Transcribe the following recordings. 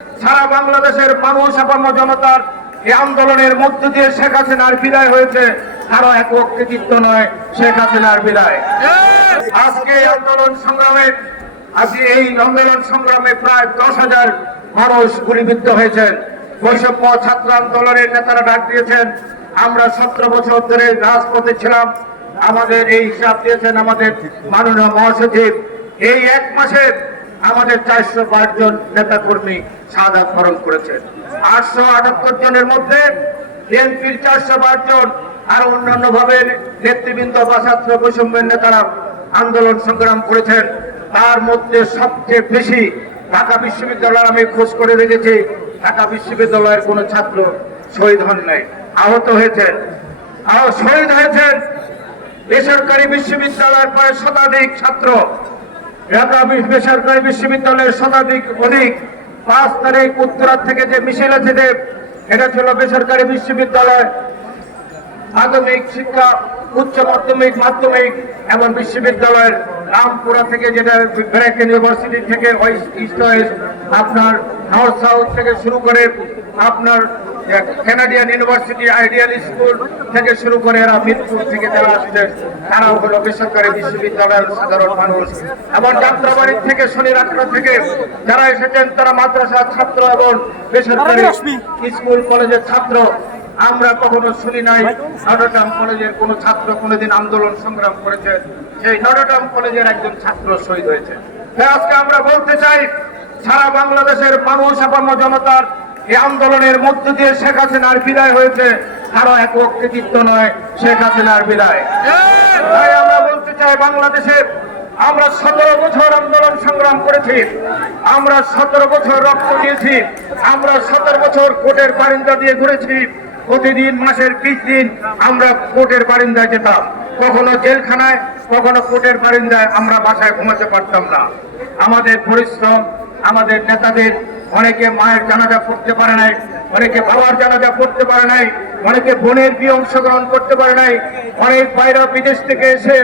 সারা বাংলাদেশের মানুষ আপামর জনতার এই আন্দোলনের মধ্য দিয়ে শেখ হাসিনার বিদায় হয়েছে। কারো একক কৃতিত্ব নয়, শেখ হাসিনার বিদায়। আজকে এই আন্দোলন সংগ্রামে প্রায় 10,000 মানুষ গুলিবিদ্ধ হয়েছেন। বৈষম্য ছাত্র আন্দোলনের নেতারা ডাক দিয়েছেন, আমরা 17 বছর ধরে রাজপথে ছিলাম। আমাদের এই হিসাব দিয়েছেন আমাদের মাননীয় মহাসচিব। এই 1 মাসে আমাদের 405 জন নেতা কর্মী শাহাদাত বরণ করেছেন। 878 জনের মধ্যে বিএনপির 405 জন আর অন্যান্য ভাবে নেতৃবৃন্দ বা ছাত্র বৈষম্যের নেতারা আন্দোলন সংগ্রাম করেছেন। তার মধ্যে সবচেয়ে বেশি ঢাকা বিশ্ববিদ্যালয়ের আমি খোঁজ করে রেখেছি, ঢাকা বিশ্ববিদ্যালয়ের কোন ছাত্র শহীদ হন নাই, আহত হয়েছেন। শহীদ হয়েছেন বেসরকারি বিশ্ববিদ্যালয়ের প্রায় শতাধিক ছাত্র। ঢাকা বেসরকারি বিশ্ববিদ্যালয়ের শতাধিক অধিক 5 তারিখ উত্তরা থেকে যে মিছিল আছে, এটা ছিল বেসরকারি বিশ্ববিদ্যালয় মাধ্যমিক শিক্ষা, উচ্চ মাধ্যমিক, মাধ্যমিক এবং বিশ্ববিদ্যালয়ের রামপুরা থেকে, যেটা ব্র্যাক ইউনিভার্সিটি থেকে ইস্ট ওয়েস্ট, আপনার নর্থ সাউথ থেকে শুরু করে আপনার কানাডিয়ান ইউনিভার্সিটি, আইডিয়াল স্কুল থেকে শুরু করে এরা মিরপুর থেকে যারা আসছেন তারা হলো বেসরকারি বিশ্ববিদ্যালয়ের সাধারণ মানুষ। এবং যাত্রাবাড়ি থেকে শনিরাত্রা থেকে যারা এসেছেন তারা মাদ্রাসার ছাত্র এবং বেসরকারি স্কুল কলেজের ছাত্র। আমরা কখনো শুনি নাই নটরডেম কলেজের কোন ছাত্র কোনোদিন আন্দোলন সংগ্রাম করেছে। সেই নটরডেম কলেজের একজন ছাত্র শহীদ হয়েছে। আজকে আমরা বলতে চাই, সারা বাংলাদেশের মানুষ আপামর জনতার এই আন্দোলনের মধ্য দিয়ে শেখ হাসিনার বিদায় হয়েছে। কারো একক কৃতিত্ব নয়, শেখ হাসিনার বিদায়। তাই আমরা বলতে চাই, বাংলাদেশের আমরা 17 বছর আন্দোলন সংগ্রাম করেছি, আমরা 17 বছর রক্ত দিয়েছি, আমরা 17 বছর কোর্টের বারিন্দা দিয়ে ঘুরেছি। প্রতিদিন মাসের 20 দিন আমরা কোর্টের বারিন্দায় যেতাম, কখনো জেলখানায়, কখনো কোর্টের বারিন্দায়। আমরা বাসায় ঘুমাতে পারতাম না। আমাদের পরিশ্রম, আমাদের নেতাদের অনেকে মায়ের জানাজা পড়তে পারে নাই, অনেকে বাবার জানাজা পড়তে পারে নাই, অনেকে বোনের বিয়ে অংশগ্রহণ করতে পারে নাই, অনেক বাইরে বিদেশ থেকে এসে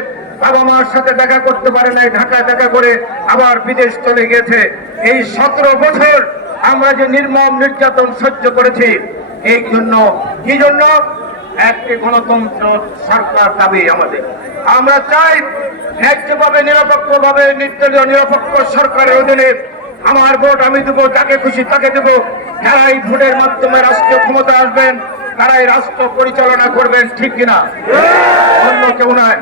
বাবা মার সাথে দেখা করতে পারে নাই, ঢাকায় দেখা করে আবার বিদেশ চলে গেছে। এই 17 বছর আমরা যে নির্মম নির্যাতন সহ্য করেছি, এই জন্য কি জন্য একটি গণতন্ত্র সরকার দাবি আমাদের। আমরা চাই ন্যায্যভাবে নিরপেক্ষভাবে নির্দলীয় নিরপেক্ষ সরকারের অধীনে আমার ভোট আমি দেবো, যাকে খুশি তাকে দেবো। যারাই ভোটের মাধ্যমে রাষ্ট্রীয় ক্ষমতা আসবেন তারাই রাষ্ট্র পরিচালনা করবেন, ঠিক কিনা? অন্য কেউ নয়।